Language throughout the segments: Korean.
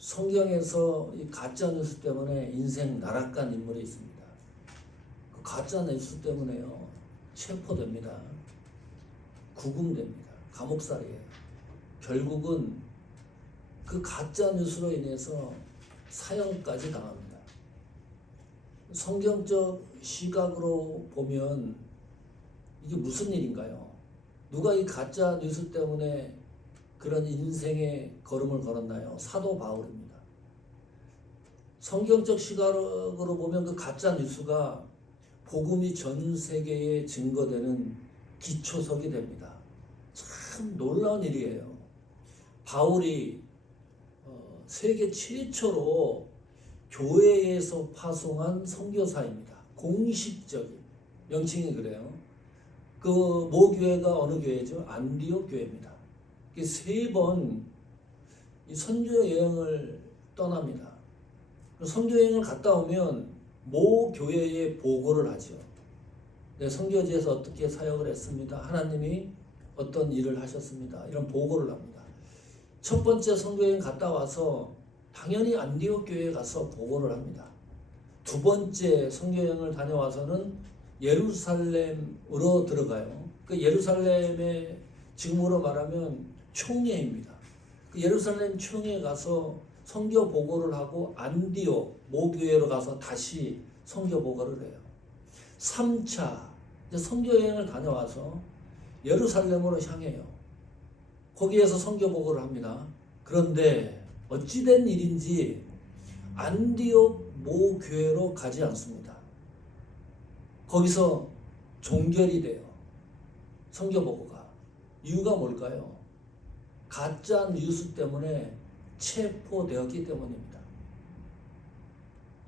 성경에서 이 가짜 뉴스 때문에 인생 나락간 인물이 있습니다. 그 가짜 뉴스 때문에요, 체포됩니다. 구금됩니다. 감옥살이에요. 결국은 그 가짜 뉴스로 인해서 사형까지 당합니다. 성경적 시각으로 보면 이게 무슨 일인가요? 누가 이 가짜 뉴스 때문에 그런 인생의 걸음을 걸었나요? 사도 바울입니다. 성경적 시각으로 보면 그 가짜 뉴스가 복음이 전 세계에 증거되는 기초석이 됩니다. 참 놀라운 일이에요. 바울이 세계 최초로 교회에서 파송한 선교사입니다. 공식적인 명칭이 그래요. 그 모 교회가 어느 교회죠? 안디옥 교회입니다. 3번 선교 여행을 떠납니다. 선교 여행을 갔다 오면 모 교회에 보고를 하죠. 네, 선교지에서 어떻게 사역을 했습니다. 하나님이 어떤 일을 하셨습니다. 이런 보고를 합니다. 첫 번째 선교 여행 갔다 와서 당연히 안디옥 교회에 가서 보고를 합니다. 두 번째 선교 여행을 다녀와서는 예루살렘으로 들어가요. 그 예루살렘의 지금으로 말하면 총회입니다. 그 예루살렘 총회에 가서 선교 보고를 하고 안디옥 모교회로 가서 다시 선교 보고를 해요. 3차 선교 여행을 다녀와서 예루살렘으로 향해요. 거기에서 선교 보고를 합니다. 그런데 어찌된 일인지 안디옥 모교회로 가지 않습니다. 거기서 종결이 돼요. 선교 보고가. 이유가 뭘까요? 가짜 뉴스 때문에 체포되었기 때문입니다.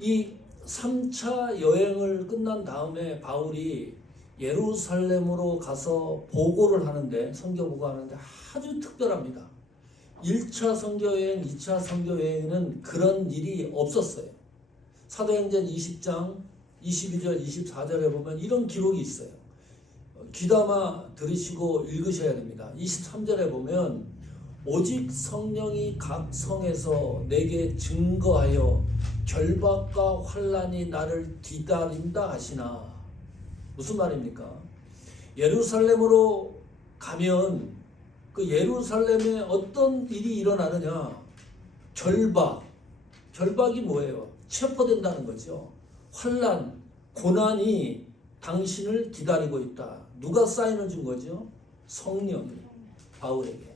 이 3차 여행을 끝난 다음에 바울이 예루살렘으로 가서 보고를 하는데, 선교 보고하는데 아주 특별합니다. 1차 선교여행, 2차 선교여행에는 그런 일이 없었어요. 사도행전 20장 22절, 24절에 보면 이런 기록이 있어요. 귀담아 들으시고 읽으셔야 됩니다. 23절에 보면 오직 성령이 각 성에서 내게 증거하여 결박과 환난이 나를 기다린다 하시나. 무슨 말입니까? 예루살렘으로 가면 그 예루살렘에 어떤 일이 일어나느냐? 결박이 뭐예요? 체포된다는 거죠. 환난, 고난이 당신을 기다리고 있다. 누가 사인을 준 거죠? 성령이 바울에게.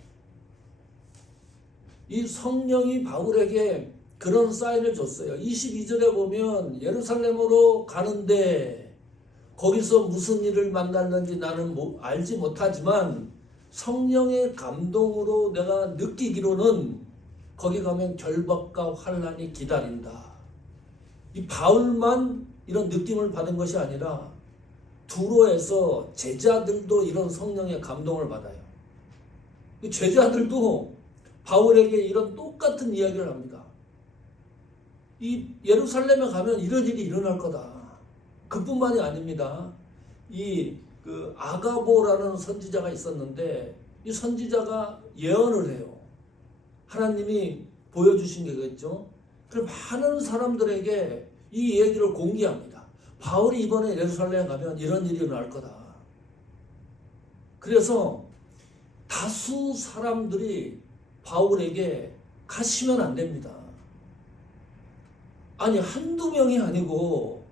이 성령이 바울에게 그런 사인을 줬어요. 22절에 보면 예루살렘으로 가는데 거기서 무슨 일을 만났는지 나는 알지 못하지만 성령의 감동으로 내가 느끼기로는 거기 가면 결박과 환난이 기다린다. 이 바울만 이런 느낌을 받은 것이 아니라 두로에서 제자들도 이런 성령의 감동을 받아요. 제자들도 바울에게 이런 똑같은 이야기를 합니다. 이 예루살렘에 가면 이런 일이 일어날 거다. 그뿐만이 아닙니다. 그 아가보라는 선지자가 있었는데 이 선지자가 예언을 해요. 하나님이 보여주신 게겠죠. 그럼 많은 사람들에게 이 얘기를 공개합니다. 바울이 이번에 예루살렘에 가면 이런 일이 일어날 거다. 그래서 다수 사람들이 바울에게 가시면 안 됩니다. 아니 한두 명이 아니고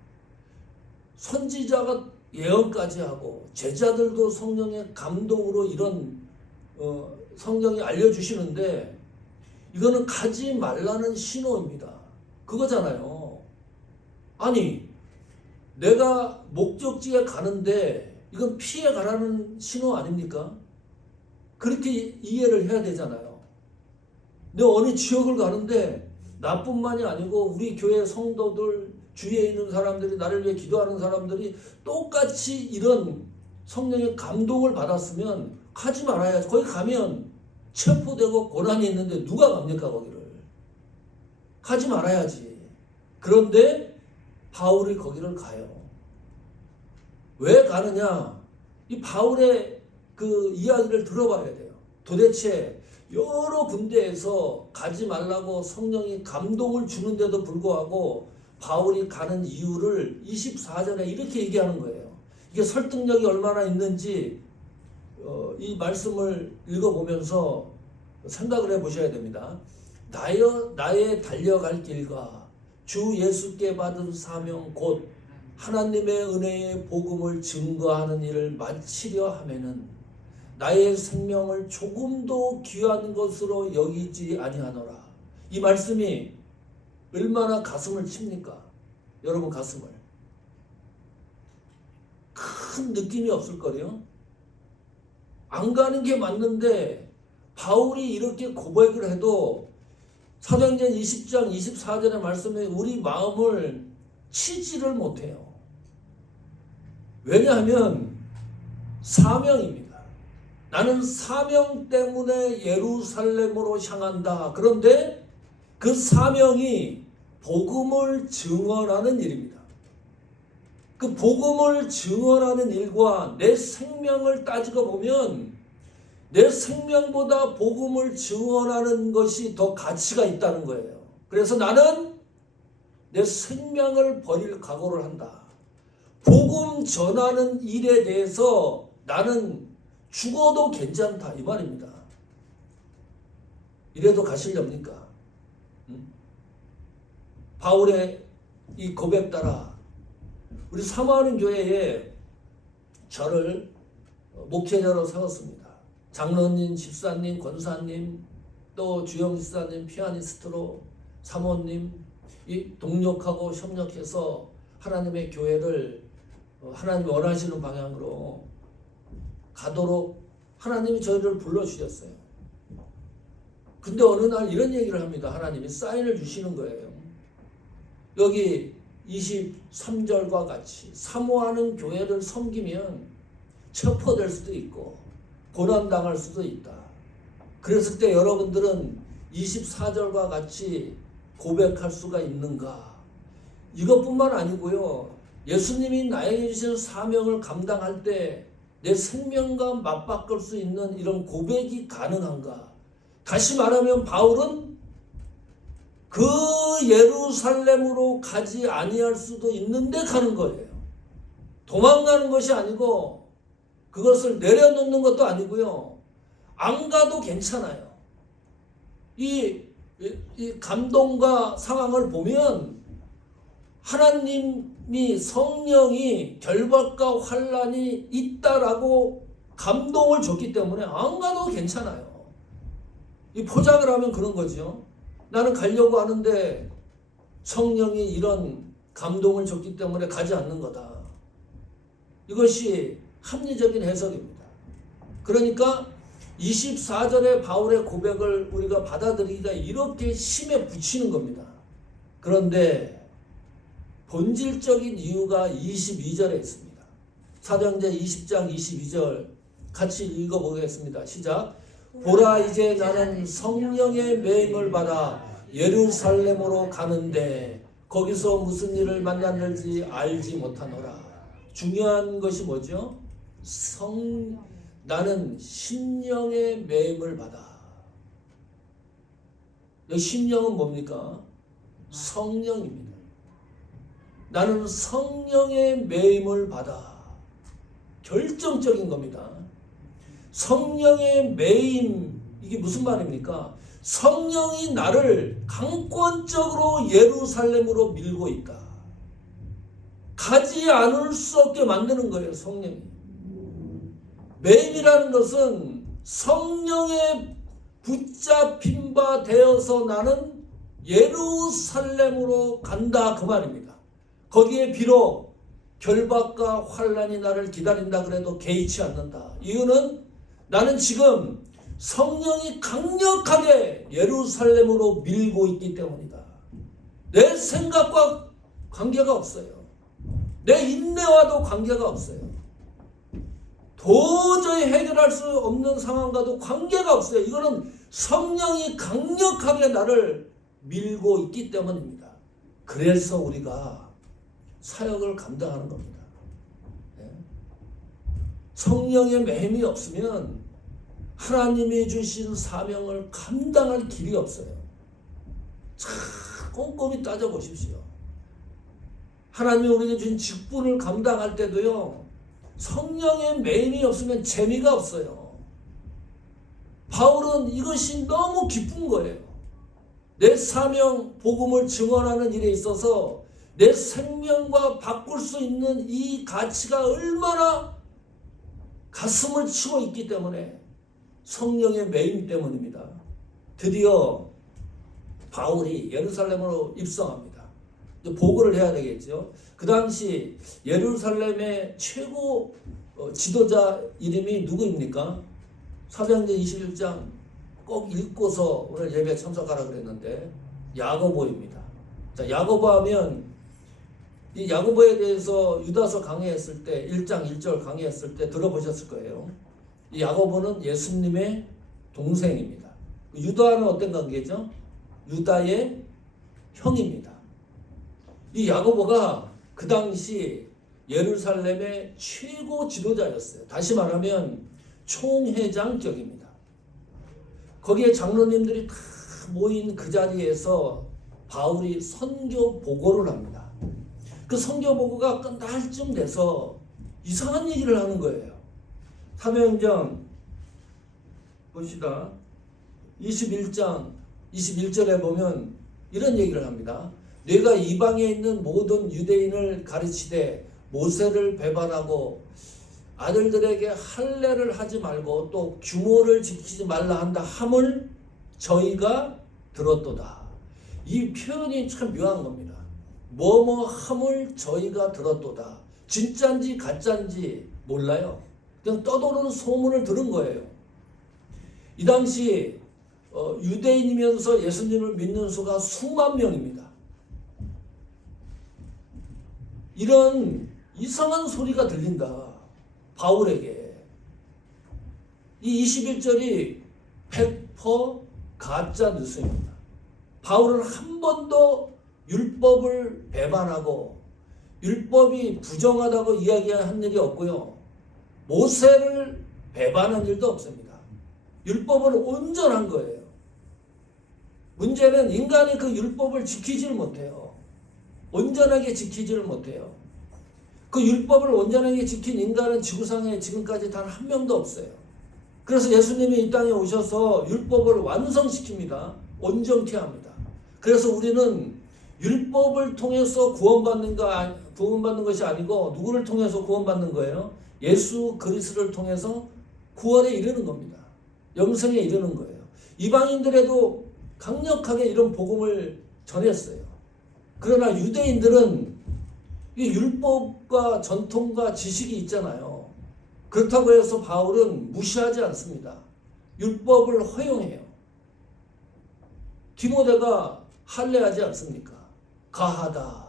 선지자가 예언까지 하고 제자들도 성령의 감동으로 이런 성경이 알려주시는데 이거는 가지 말라는 신호입니다. 그거잖아요. 아니 내가 목적지에 가는데 이건 피해 가라는 신호 아닙니까? 그렇게 이해를 해야 되잖아요. 내가 어느 지역을 가는데 나뿐만이 아니고 우리 교회 성도들 주위에 있는 사람들이 나를 위해 기도하는 사람들이 똑같이 이런 성령의 감동을 받았으면 가지 말아야지. 거기 가면 체포되고 고난이 있는데 누가 갑니까 거기를. 가지 말아야지. 그런데 바울이 거기를 가요. 왜 가느냐? 이 바울의 그 이야기를 들어봐야 돼요. 도대체 여러 군데에서 가지 말라고 성령이 감동을 주는데도 불구하고 바울이 가는 이유를 24절에 이렇게 얘기하는 거예요. 이게 설득력이 얼마나 있는지 이 말씀을 읽어보면서 생각을 해보셔야 됩니다. 나의 달려갈 길과 주 예수께 받은 사명 곧 하나님의 은혜의 복음을 증거하는 일을 마치려 하면은 나의 생명을 조금도 귀한 것으로 여기지 아니하노라. 이 말씀이 얼마나 가슴을 칩니까? 여러분 가슴을. 큰 느낌이 없을 거예요. 안 가는 게 맞는데 바울이 이렇게 고백을 해도 사도행전 20장 24절의 말씀에 우리 마음을 치지를 못해요. 왜냐하면 사명입니다. 나는 사명 때문에 예루살렘으로 향한다. 그런데 그 사명이 복음을 증언하는 일입니다. 그 복음을 증언하는 일과 내 생명을 따지고 보면 내 생명보다 복음을 증언하는 것이 더 가치가 있다는 거예요. 그래서 나는 내 생명을 버릴 각오를 한다. 복음 전하는 일에 대해서 나는 죽어도 괜찮다 이 말입니다. 이래도 가시렵니까? 바울의 이 고백 따라 우리 사모하는 교회에 저를 목회자로 세웠습니다. 장로님, 집사님, 권사님, 또 주영 집사님, 피아니스트로 사모님 이 동력하고 협력해서 하나님의 교회를 하나님이 원하시는 방향으로 가도록 하나님이 저희를 불러주셨어요. 근데 어느 날 이런 얘기를 합니다. 하나님이 사인을 주시는 거예요. 여기 23절과 같이 사모하는 교회를 섬기면 체포될 수도 있고 고난당할 수도 있다. 그랬을 때 여러분들은 24절과 같이 고백할 수가 있는가? 이것뿐만 아니고요. 예수님이 나에게 주신 사명을 감당할 때 내 생명과 맞바꿀 수 있는 이런 고백이 가능한가? 다시 말하면 바울은 그 예루살렘으로 가지 아니할 수도 있는데 가는 거예요. 도망가는 것이 아니고 그것을 내려놓는 것도 아니고요. 안 가도 괜찮아요. 이 감동과 상황을 보면 하나님이 성령이 결박과 환난이 있다라고 감동을 줬기 때문에 안 가도 괜찮아요. 이 포장을 하면 그런 거죠. 나는 가려고 하는데 성령이 이런 감동을 줬기 때문에 가지 않는 거다. 이것이 합리적인 해석입니다. 그러니까 24절의 바울의 고백을 우리가 받아들이기가 이렇게 심에 붙이는 겁니다. 그런데 본질적인 이유가 22절에 있습니다. 사도행전 20장 22절 같이 읽어보겠습니다. 시작. 보라 이제 나는 성령의 매임을 받아 예루살렘으로 가는데 거기서 무슨 일을 만났는지 알지 못하노라. 중요한 것이 뭐죠? 나는 심령의 매임을 받아. 이 심령은 뭡니까? 성령입니다. 나는 성령의 매임을 받아. 결정적인 겁니다. 성령의 매임, 이게 무슨 말입니까? 성령이 나를 강권적으로 예루살렘으로 밀고 있다. 가지 않을 수 없게 만드는 거예요, 성령이. 매임이라는 것은 성령에 붙잡힌 바 되어서 나는 예루살렘으로 간다 그 말입니다. 거기에 비록 결박과 환난이 나를 기다린다 그래도 개의치 않는다. 이유는 나는 지금 성령이 강력하게 예루살렘으로 밀고 있기 때문이다. 내 생각과 관계가 없어요. 내 인내와도 관계가 없어요. 도저히 해결할 수 없는 상황과도 관계가 없어요. 이거는 성령이 강력하게 나를 밀고 있기 때문입니다. 그래서 우리가 사역을 감당하는 겁니다. 성령의 매임이 없으면 하나님이 주신 사명을 감당할 길이 없어요. 참 꼼꼼히 따져보십시오. 하나님이 우리에게 주신 직분을 감당할 때도요, 성령의 매임이 없으면 재미가 없어요. 바울은 이것이 너무 기쁜 거예요. 내 사명, 복음을 증언하는 일에 있어서 내 생명과 바꿀 수 있는 이 가치가 얼마나 가슴을 치고 있기 때문에, 성령의 매임 때문입니다. 드디어 바울이 예루살렘으로 입성합니다. 보고를 해야 되겠죠. 그 당시 예루살렘의 최고 지도자 이름이 누구입니까? 사도행전 21장 꼭 읽고서 오늘 예배에 참석하라 그랬는데 야고보입니다. 자, 야고보 하면 이 야고보에 대해서 유다서 강의했을 때 1장 1절 강의했을 때 들어보셨을 거예요. 이 야고보는 예수님의 동생입니다. 유다는 어떤 관계죠? 유다의 형입니다. 이 야고보가 그 당시 예루살렘의 최고 지도자였어요. 다시 말하면 총회장격입니다. 거기에 장로님들이 다 모인 그 자리에서 바울이 선교 보고를 합니다. 그 선교 보고가 끝날 쯤 돼서 이상한 얘기를 하는 거예요. 사도행전 보시다 21장 21절에 보면 이런 얘기를 합니다. 내가 이방에 있는 모든 유대인을 가르치되 모세를 배반하고 아들들에게 할례를 하지 말고 또 규모를 지키지 말라 한다 함을 저희가 들었도다. 이 표현이 참 묘한 겁니다. 뭐뭐 함을 저희가 들었도다. 진짜인지 가짜인지 몰라요. 그냥 떠도는 소문을 들은 거예요. 이 당시 유대인이면서 예수님을 믿는 수가 수만 명입니다. 이런 이상한 소리가 들린다. 바울에게. 이 21절이 100% 가짜 뉴스입니다. 바울은 한 번도 율법을 배반하고 율법이 부정하다고 이야기한 일이 없고요. 모세를 배반한 일도 없습니다. 율법은 온전한 거예요. 문제는 인간이 그 율법을 지키지를 못해요. 온전하게 지키지를 못해요. 그 율법을 온전하게 지킨 인간은 지구상에 지금까지 단 한 명도 없어요. 그래서 예수님이 이 땅에 오셔서 율법을 완성시킵니다. 온전케 합니다. 그래서 우리는 율법을 통해서 구원받는 것이 아니고 누구를 통해서 구원받는 거예요? 예수 그리스도를 통해서 구원에 이르는 겁니다. 영생에 이르는 거예요. 이방인들에도 강력하게 이런 복음을 전했어요. 그러나 유대인들은 이 율법과 전통과 지식이 있잖아요. 그렇다고 해서 바울은 무시하지 않습니다. 율법을 허용해요. 디모데가 할례하지 않습니까? 가하다.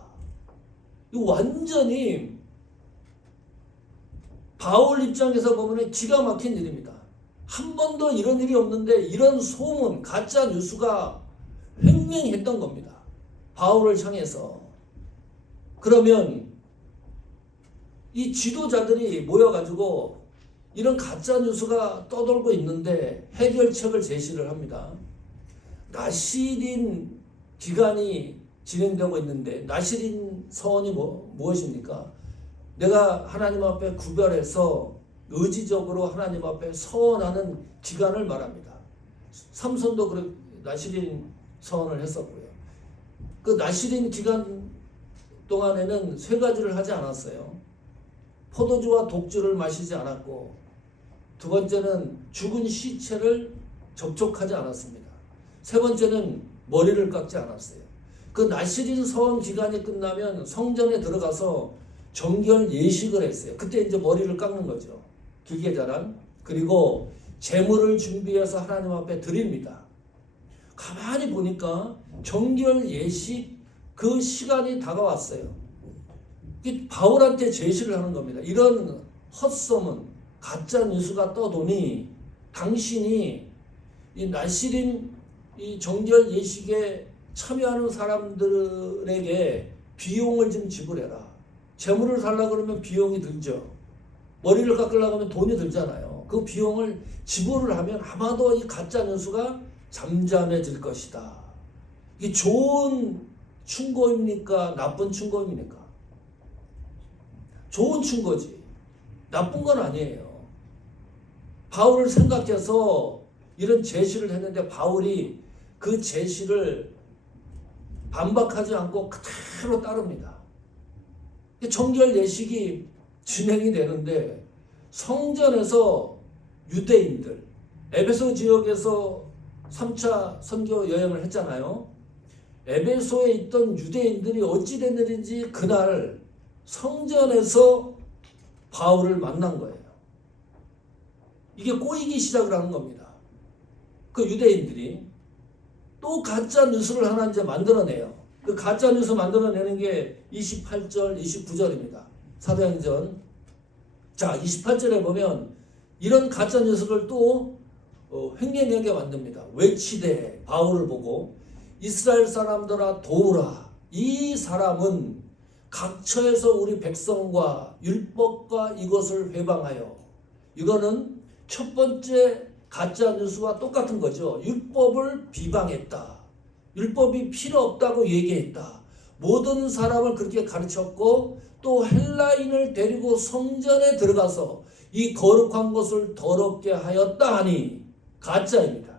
이거 완전히 바울 입장에서 보면 기가 막힌 일입니다. 한 번도 이런 일이 없는데 이런 소문, 가짜 뉴스가 횡행했던 겁니다. 바울을 향해서. 그러면 이 지도자들이 모여가지고 이런 가짜 뉴스가 떠돌고 있는데 해결책을 제시를 합니다. 나시린 기간이 진행되고 있는데 나시린 서원이 무엇입니까? 내가 하나님 앞에 구별해서 의지적으로 하나님 앞에 서원하는 기간을 말합니다. 삼손도 그렇게 나시린 서원을 했었고요. 그 나시린 기간 동안에는 세 가지를 하지 않았어요. 포도주와 독주를 마시지 않았고, 두 번째는 죽은 시체를 접촉하지 않았습니다. 세 번째는 머리를 깎지 않았어요. 그 나시린 서원 기간이 끝나면 성전에 들어가서 정결 예식을 했어요. 그때 이제 머리를 깎는 거죠. 길게 자란. 그리고 제물을 준비해서 하나님 앞에 드립니다. 가만히 보니까 정결 예식 그 시간이 다가왔어요. 바울한테 제시를 하는 겁니다. 이런 헛소문, 가짜 뉴스가 떠도니 당신이 이 나시린 이 정결 예식에 참여하는 사람들에게 비용을 좀 지불해라. 재물을 살라 그러면 비용이 들죠. 머리를 깎으려고 하면 돈이 들잖아요. 그 비용을 지불을 하면 아마도 이 가짜 뉴스가 잠잠해질 것이다. 이게 좋은 충고입니까? 나쁜 충고입니까? 좋은 충고지. 나쁜 건 아니에요. 바울을 생각해서 이런 제시를 했는데 바울이 그 제시를 반박하지 않고 그대로 따릅니다. 정결 예식이 진행이 되는데 성전에서 유대인들, 에베소 지역에서 3차 선교 여행을 했잖아요. 에베소에 있던 유대인들이 어찌 된 일인지 그날 성전에서 바울을 만난 거예요. 이게 꼬이기 시작을 하는 겁니다. 그 유대인들이 또 가짜 뉴스를 하나 이제 만들어내요. 그 가짜 뉴스 만들어내는 게 28절, 29절입니다. 사도행전. 자, 28절에 보면 이런 가짜 뉴스를 또 횡령하게 만듭니다. 외치되 바울을 보고 이스라엘 사람들아 도우라. 이 사람은 각처에서 우리 백성과 율법과 이것을 회방하여, 이거는 첫 번째 가짜 뉴스와 똑같은 거죠. 율법을 비방했다. 율법이 필요 없다고 얘기했다. 모든 사람을 그렇게 가르쳤고 또 헬라인을 데리고 성전에 들어가서 이 거룩한 것을 더럽게 하였다 하니 가짜입니다.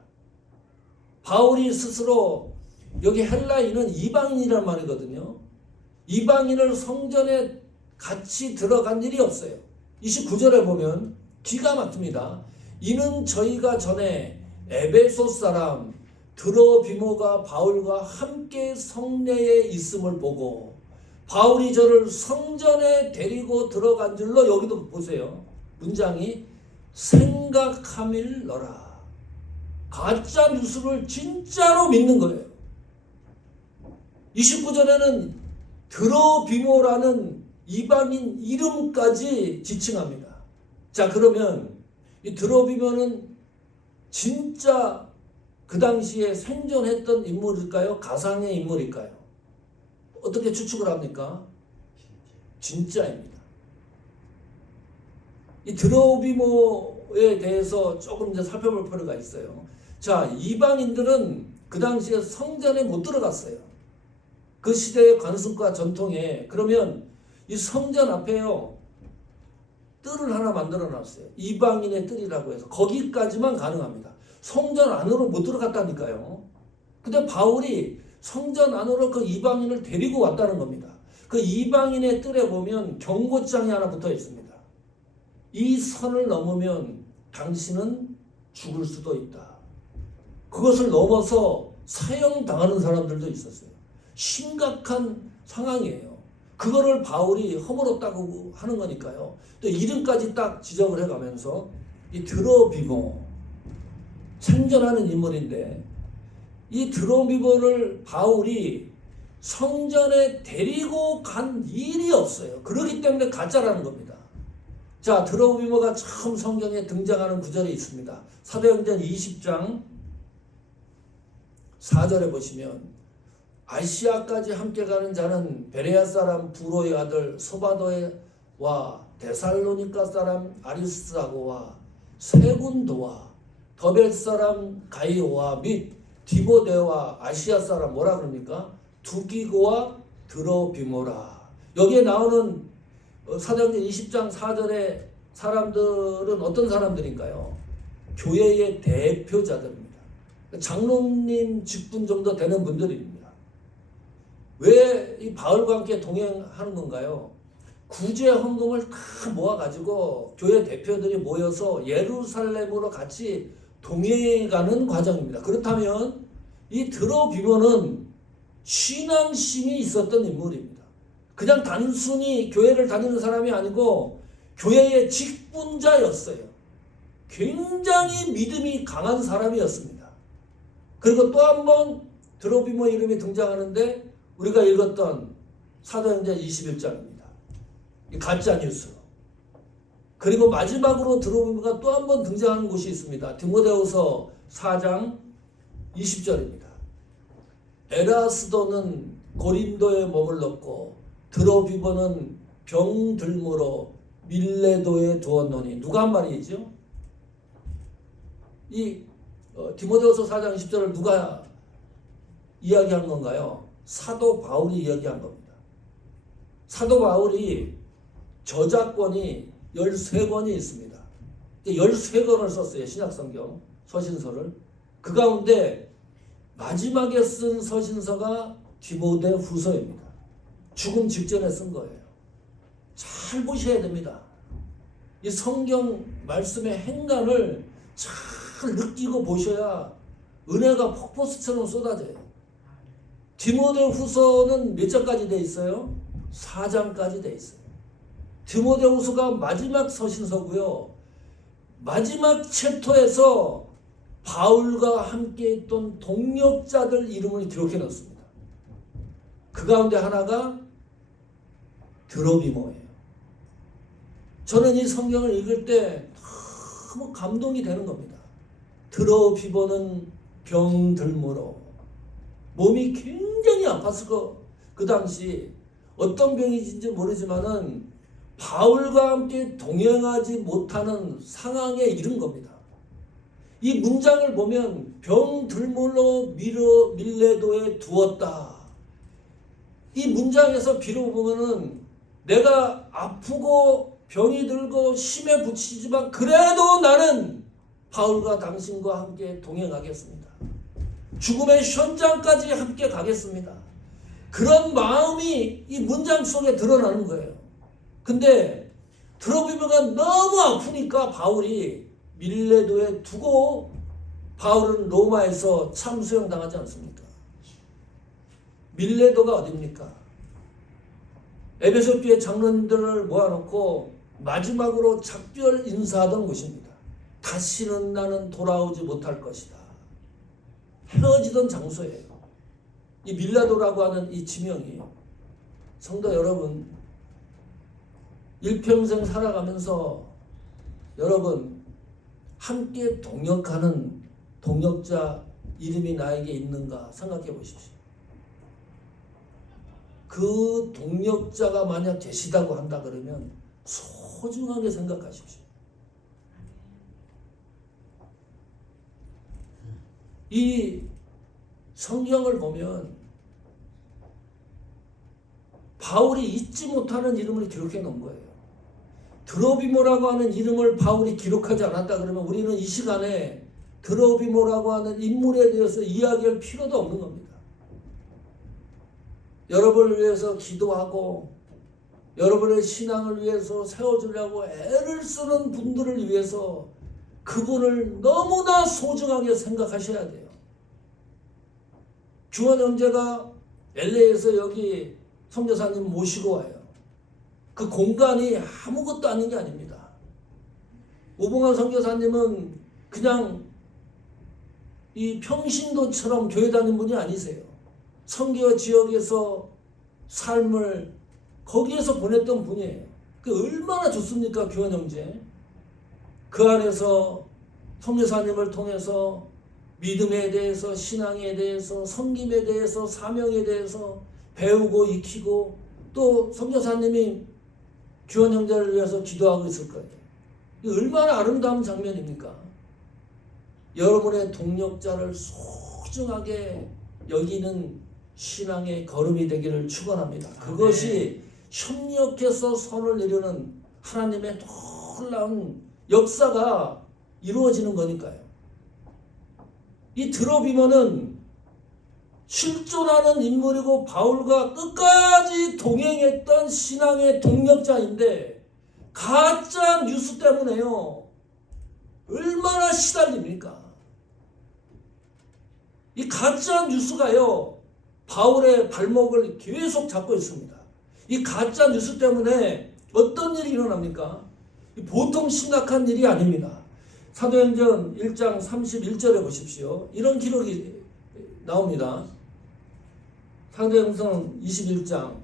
바울이 스스로 여기 헬라인은 이방인이란 말이거든요. 이방인을 성전에 같이 들어간 일이 없어요. 29절에 보면 기가 막힙니다. 이는 저희가 전에 에베소 사람 드로비모가 바울과 함께 성내에 있음을 보고 바울이 저를 성전에 데리고 들어간 줄로, 여기도 보세요. 문장이 생각함일러라. 가짜 뉴스를 진짜로 믿는 거예요. 29절에는 드로비모라는 이방인 이름까지 지칭합니다. 자, 그러면 이 드로비모는 진짜 그 당시에 생존했던 인물일까요? 가상의 인물일까요? 어떻게 추측을 합니까? 진짜입니다. 이 드로비모에 대해서 조금 이제 살펴볼 필요가 있어요. 자, 이방인들은 그 당시에 성전에 못 들어갔어요. 그 시대의 관습과 전통에. 그러면 이 성전 앞에요, 뜰을 하나 만들어 놨어요. 이방인의 뜰이라고 해서 거기까지만 가능합니다. 성전 안으로 못 들어갔다니까요. 근데 바울이 성전 안으로 그 이방인을 데리고 왔다는 겁니다. 그 이방인의 뜰에 보면 경고장이 하나 붙어 있습니다. 이 선을 넘으면 당신은 죽을 수도 있다. 그것을 넘어서 사형당하는 사람들도 있었어요. 심각한 상황이에요. 그거를 바울이 허물었다고 하는 거니까요. 또 이름까지 딱 지적을 해가면서 이 드로비모, 생존하는 인물인데 이 드로비모를 바울이 성전에 데리고 간 일이 없어요. 그렇기 때문에 가짜라는 겁니다. 자, 드로비모가 처음 성경에 등장하는 구절이 있습니다. 사도행전 20장 4절에 보시면 아시아까지 함께 가는 자는 베레아 사람 부로의 아들 소바도와 데살로니가 사람 아리스다고와 세군도와 더벳 사람 가이오와 및 디모데와 아시아 사람 뭐라 그럽니까? 두기고와 드로비모라. 여기에 나오는 사도행전 20장 4절의 사람들은 어떤 사람들인가요? 교회의 대표자들입니다. 장로님 직분 정도 되는 분들입니다. 왜 이 바울과 함께 동행하는 건가요? 구제 헌금을 다 모아가지고 교회 대표들이 모여서 예루살렘으로 같이 동행해가는 과정입니다. 그렇다면 이 드로비모는 신앙심이 있었던 인물입니다. 그냥 단순히 교회를 다니는 사람이 아니고 교회의 직분자였어요. 굉장히 믿음이 강한 사람이었습니다. 그리고 또 한 번 드로비모 이름이 등장하는데 우리가 읽었던 사도행전 21장입니다. 가짜 뉴스. 그리고 마지막으로 드로비모가 또 한 번 등장하는 곳이 있습니다. 디모데후서 4장 20절입니다. 에라스도는 고린도에 머물렀고 드로비모는 병들므로 밀레도에 두었노니. 누가 한 말이죠? 이 디모데후서 4장 10절을 누가 이야기한 건가요? 사도 바울이 이야기한 겁니다. 사도 바울이 저작권이 13권이 있습니다. 13권을 썼어요. 신약성경 서신서를. 그 가운데 마지막에 쓴 서신서가 디모데 후서입니다. 죽음 직전에 쓴 거예요. 잘 보셔야 됩니다. 이 성경 말씀의 행간을 잘 느끼고 보셔야 은혜가 폭포수처럼 쏟아져요. 디모데 후서는 몇 장까지 돼 있어요? 4장까지 돼 있어요. 디모데 후서가 마지막 서신서고요. 마지막 챕터에서 바울과 함께 있던 동역자들 이름을 기록해 놓습니다. 그 가운데 하나가 드로비모예요. 저는 이 성경을 읽을 때 너무 감동이 되는 겁니다. 드로비모는 병들므로 몸이 굉장히 아팠을 그 당시 어떤 병이신지 모르지만은 바울과 함께 동행하지 못하는 상황에 이른 겁니다. 이 문장을 보면 병들므로 밀레도에 두었다. 이 문장에서 비록 보면은 내가 아프고 병이 들고 심에 부치지만 그래도 나는 바울과 당신과 함께 동행하겠습니다. 죽음의 현장까지 함께 가겠습니다. 그런 마음이 이 문장 속에 드러나는 거예요. 근데 드로비모가 너무 아프니까 바울이 밀레도에 두고 바울은 로마에서 참수형 당하지 않습니까? 밀레도가 어디입니까? 에베소 교회 장로님들을 모아놓고 마지막으로 작별 인사하던 곳입니다. 다시는 나는 돌아오지 못할 것이다. 헤어지던 장소예요. 이 밀라도라고 하는 이 지명이 성도 여러분 일평생 살아가면서 여러분 함께 동역하는 동역자 이름이 나에게 있는가 생각해 보십시오. 그 동역자가 만약 계시다고 한다 그러면 소중하게 생각하십시오. 이 성경을 보면 바울이 잊지 못하는 이름을 기록해 놓은 거예요. 드로비모라고 하는 이름을 바울이 기록하지 않았다 그러면 우리는 이 시간에 드로비모라고 하는 인물에 대해서 이야기할 필요도 없는 겁니다. 여러분을 위해서 기도하고 여러분의 신앙을 위해서 세워주려고 애를 쓰는 분들을 위해서 그분을 너무나 소중하게 생각하셔야 돼요. 규원 형제가 LA에서 여기 선교사님 모시고 와요. 그 공간이 아무것도 아닌 게 아닙니다. 오봉환 선교사님은 그냥 이 평신도처럼 교회 다닌 분이 아니세요. 선교 지역에서 삶을 거기에서 보냈던 분이에요. 그 얼마나 좋습니까, 규원 형제? 그 안에서 선교사님을 통해서 믿음에 대해서, 신앙에 대해서, 섬김에 대해서, 사명에 대해서 배우고 익히고 또 선교사님이 규원 형제를 위해서 기도하고 있을 거예요. 이 얼마나 아름다운 장면입니까? 여러분의 동역자를 소중하게 여기는 신앙의 걸음이 되기를 축원합니다. 그것이 협력해서 선을 이루는 하나님의 놀라운 역사가 이루어지는 거니까요. 이 드로비모는 실존하는 인물이고 바울과 끝까지 동행했던 신앙의 동역자인데 가짜 뉴스 때문에요. 얼마나 시달립니까? 이 가짜 뉴스가요. 바울의 발목을 계속 잡고 있습니다. 이 가짜 뉴스 때문에 어떤 일이 일어납니까? 보통 심각한 일이 아닙니다. 사도행전 1장 31절에 보십시오. 이런 기록이 나옵니다. 사도행전 21장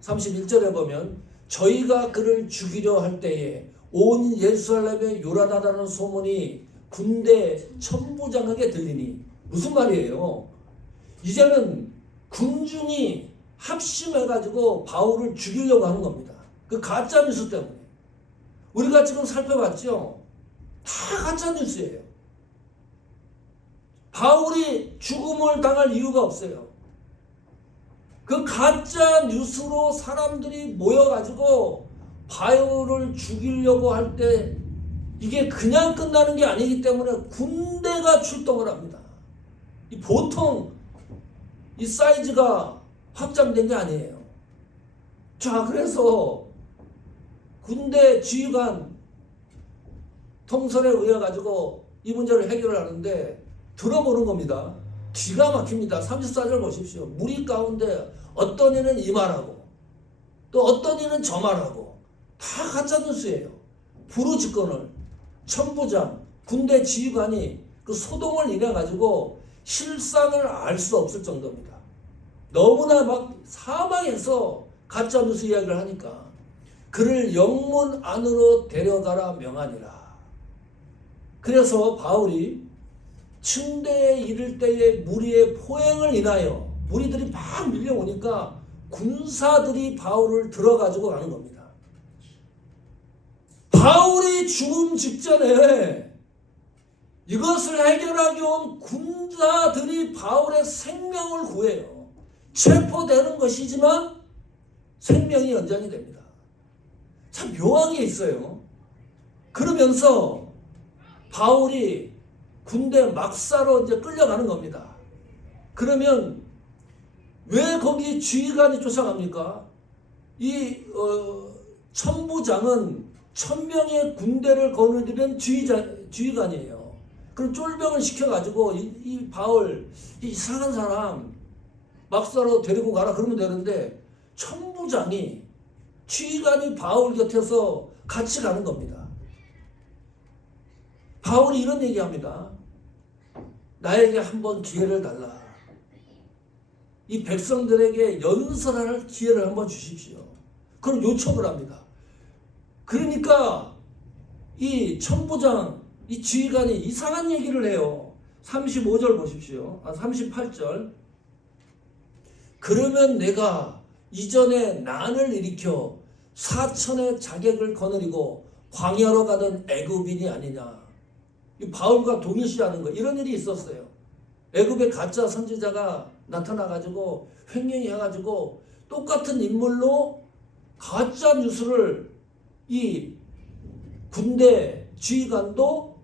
31절에 보면 저희가 그를 죽이려 할 때에 온 예루살렘에 요란하다는 소문이 군대 천부장에게 들리니 무슨 말이에요? 이제는 군중이 합심해가지고 바울을 죽이려고 하는 겁니다. 그 가짜 뉴스 때문에. 우리가 지금 살펴봤죠? 다 가짜 뉴스예요. 바울이 죽음을 당할 이유가 없어요. 그 가짜 뉴스로 사람들이 모여가지고 바울을 죽이려고 할 때 이게 그냥 끝나는 게 아니기 때문에 군대가 출동을 합니다. 보통 이 사이즈가 확장된 게 아니에요. 자, 그래서 군대 지휘관 통솔에 의해 가지고 이 문제를 해결을 하는데 들어보는 겁니다. 기가 막힙니다. 34절 보십시오. 무리 가운데 어떤 이는 이 말하고 또 어떤 이는 저 말하고 다 가짜 뉴스예요. 부르직건을 천부장 군대 지휘관이 그 소동을 인해 가지고 실상을 알 수 없을 정도입니다. 너무나 막 사망해서 가짜 뉴스 이야기를 하니까 그를 영문 안으로 데려가라 명하니라. 그래서 바울이 층대에 이를 때에 무리의 포행을 인하여 무리들이 막 밀려오니까 군사들이 바울을 들어가지고 가는 겁니다. 바울이 죽음 직전에 이것을 해결하기 온 군사들이 바울의 생명을 구해요. 체포되는 것이지만 생명이 연장이 됩니다. 참 묘한 게 있어요. 그러면서 바울이 군대 막사로 이제 끌려가는 겁니다. 그러면 왜 거기 지휘관이 쫓아갑니까? 이 천부장은 1000명의 군대를 거느리는 지휘관이에요. 그럼 쫄병을 시켜가지고 이 바울 이상한 사람 막사로 데리고 가라 그러면 되는데 천부장이 지휘관이 바울 곁에서 같이 가는 겁니다. 바울이 이런 얘기합니다. 나에게 한번 기회를 달라. 이 백성들에게 연설할 기회를 한번 주십시오. 그럼 요청을 합니다. 그러니까 이 천부장, 이 지휘관이 이상한 얘기를 해요. 35절 보십시오. 38절. 그러면 내가 이전에 난을 일으켜 4천의 자객을 거느리고 광야로 가던 애굽인이 아니냐. 이 바울과 동일시하는 거. 이런 일이 있었어요. 애굽의 가짜 선지자가 나타나가지고 횡령이 해가지고 똑같은 인물로 가짜 뉴스를 이 군대 지휘관도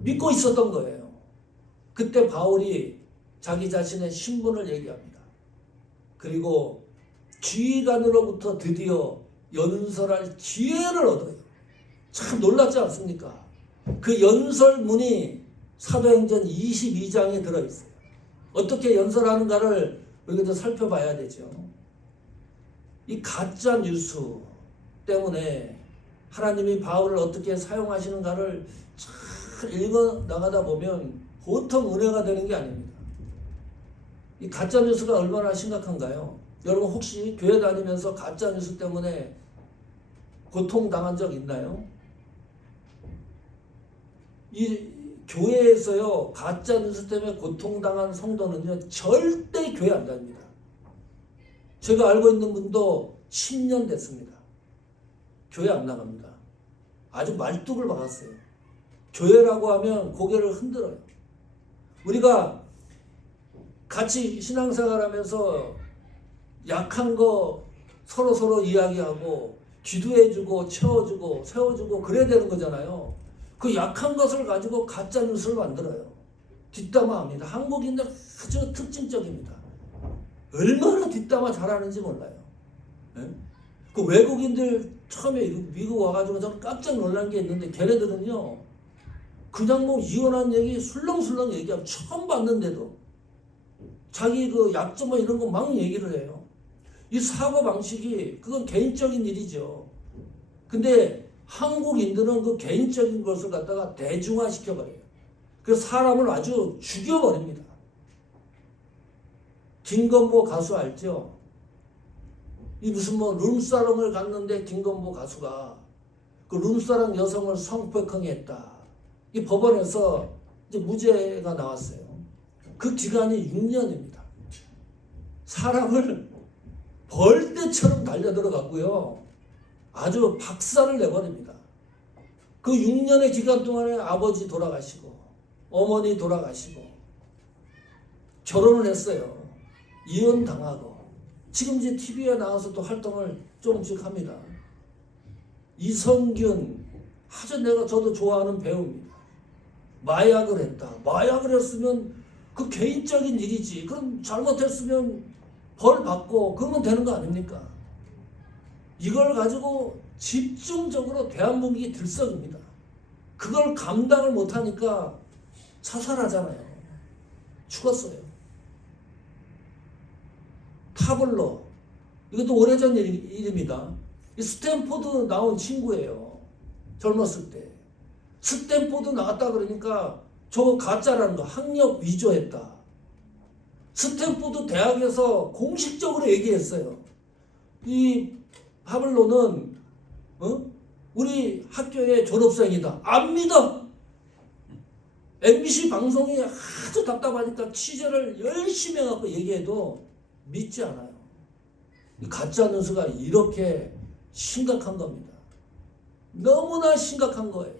믿고 있었던 거예요. 그때 바울이 자기 자신의 신분을 얘기합니다. 그리고 지휘관으로부터 드디어 연설할 기회를 얻어요. 참 놀랍지 않습니까? 그 연설문이 사도행전 22장에 들어있어요. 어떻게 연설하는가를 우리가 살펴봐야 되죠. 이 가짜 뉴스 때문에 하나님이 바울을 어떻게 사용하시는가를 잘 읽어 나가다 보면 보통 은혜가 되는 게 아닙니다. 이 가짜 뉴스가 얼마나 심각한가요? 여러분 혹시 교회 다니면서 가짜 뉴스 때문에 고통당한 적 있나요? 이 교회에서요 가짜 뉴스 때문에 고통당한 성도는요 절대 교회 안 다닙니다. 제가 알고 있는 분도 10년 됐습니다. 교회 안 나갑니다. 아주 말뚝을 박았어요. 교회라고 하면 고개를 흔들어요. 우리가 같이 신앙생활하면서 약한 거 서로 이야기하고 기도해주고 채워주고 세워주고 그래야 되는 거잖아요. 그 약한 것을 가지고 가짜 뉴스를 만들어요. 뒷담화합니다. 한국인들 아주 특징적입니다. 얼마나 뒷담화 잘하는지 몰라요. 네? 그 외국인들 처음에 미국 와가지고 저는 깜짝 놀란 게 있는데 걔네들은요 그냥 뭐 이혼한 얘기 술렁술렁 얘기하고 처음 봤는데도 자기 그 약점 뭐 이런 거 막 얘기를 해요. 이 사고 방식이 그건 개인적인 일이죠. 근데 한국인들은 그 개인적인 것을 갖다가 대중화 시켜버려요. 그래서 사람을 아주 죽여버립니다. 김건모 가수 알죠? 이 무슨 뭐 룸사롱을 갔는데 김건모 가수가 그 룸사롱 여성을 성폭행했다. 이 법원에서 이제 무죄가 나왔어요. 그 기간이 6년입니다. 사람을 벌떼처럼 달려들어갔고요. 아주 박살을 내버립니다. 그 6년의 기간 동안에 아버지 돌아가시고 어머니 돌아가시고 결혼을 했어요. 이혼당하고 지금 이제 TV에 나와서 또 활동을 조금씩 합니다. 이성균, 아주 저도 좋아하는 배우입니다. 마약을 했다. 마약을 했으면 그 개인적인 일이지. 그럼 잘못했으면 벌 받고 그러면 되는 거 아닙니까? 이걸 가지고 집중적으로 대한민국이 들썩입니다. 그걸 감당을 못하니까 자살하잖아요. 죽었어요. 타블로, 이것도 오래전 일입니다. 스탠포드 나온 친구예요. 젊었을 때. 스탠포드 나왔다 그러니까 저거 가짜라는 거, 학력 위조했다. 스탠포드 대학에서 공식적으로 얘기했어요. 이 파블로는 우리 학교의 졸업생이다. 안 믿어. MBC 방송이 아주 답답하니까 취재를 열심히 해갖고 얘기해도 믿지 않아요. 이 가짜 뉴스가 이렇게 심각한 겁니다. 너무나 심각한 거예요.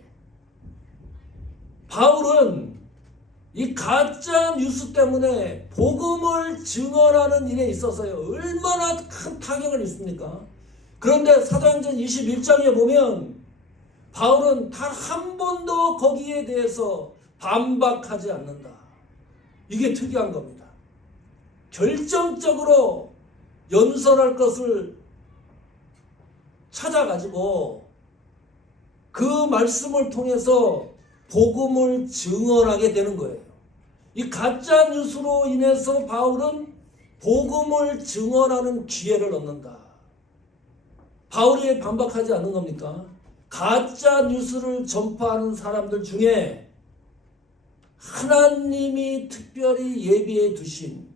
바울은 이 가짜 뉴스 때문에 복음을 증언하는 일에 있어서요, 얼마나 큰 타격을 입습니까? 그런데 사도행전 21장에 보면 바울은 단 한 번도 거기에 대해서 반박하지 않는다. 이게 특이한 겁니다. 결정적으로 연설할 것을 찾아가지고 그 말씀을 통해서 복음을 증언하게 되는 거예요. 이 가짜 뉴스로 인해서 바울은 복음을 증언하는 기회를 얻는다. 바울이 반박하지 않은 겁니까? 가짜 뉴스를 전파하는 사람들 중에 하나님이 특별히 예비해 두신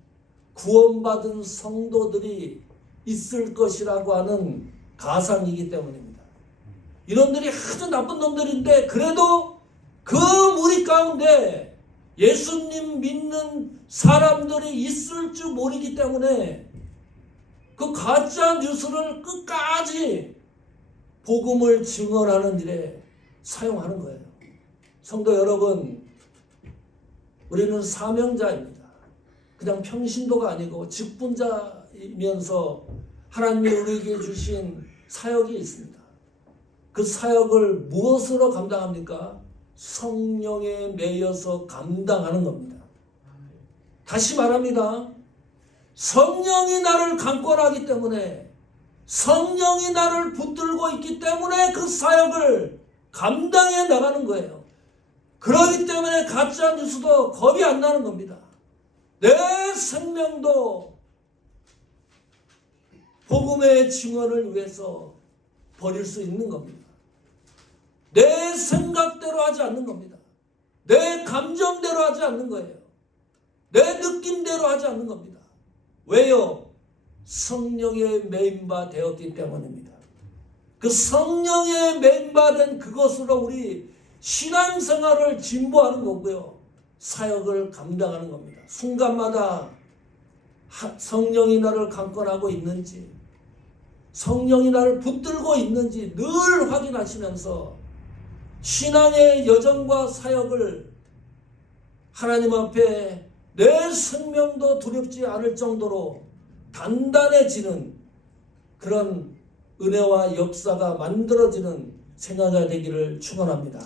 구원받은 성도들이 있을 것이라고 하는 가상이기 때문입니다. 이놈들이 아주 나쁜 놈들인데 그래도 그 무리 가운데 예수님 믿는 사람들이 있을 줄 모르기 때문에 그 가짜 뉴스를 끝까지 복음을 증언하는 일에 사용하는 거예요. 성도 여러분, 우리는 사명자입니다. 그냥 평신도가 아니고 직분자이면서 하나님이 우리에게 주신 사역이 있습니다. 그 사역을 무엇으로 감당합니까? 성령에 매여서 감당하는 겁니다. 다시 말합니다. 성령이 나를 강권하기 때문에, 성령이 나를 붙들고 있기 때문에 그 사역을 감당해 나가는 거예요. 그렇기 때문에 가짜 뉴스도 겁이 안 나는 겁니다. 내 생명도 복음의 증언을 위해서 버릴 수 있는 겁니다. 내 생각대로 하지 않는 겁니다. 내 감정대로 하지 않는 거예요. 내 느낌대로 하지 않는 겁니다. 왜요? 성령에 매인바 되었기 때문입니다. 그 성령에 매인바된 그것으로 우리 신앙생활을 진보하는 거고요. 사역을 감당하는 겁니다. 순간마다 성령이 나를 강권하고 있는지, 성령이 나를 붙들고 있는지 늘 확인하시면서 신앙의 여정과 사역을 하나님 앞에 내 생명도 두렵지 않을 정도로 단단해지는 그런 은혜와 역사가 만들어지는 생활가 되기를 축원합니다.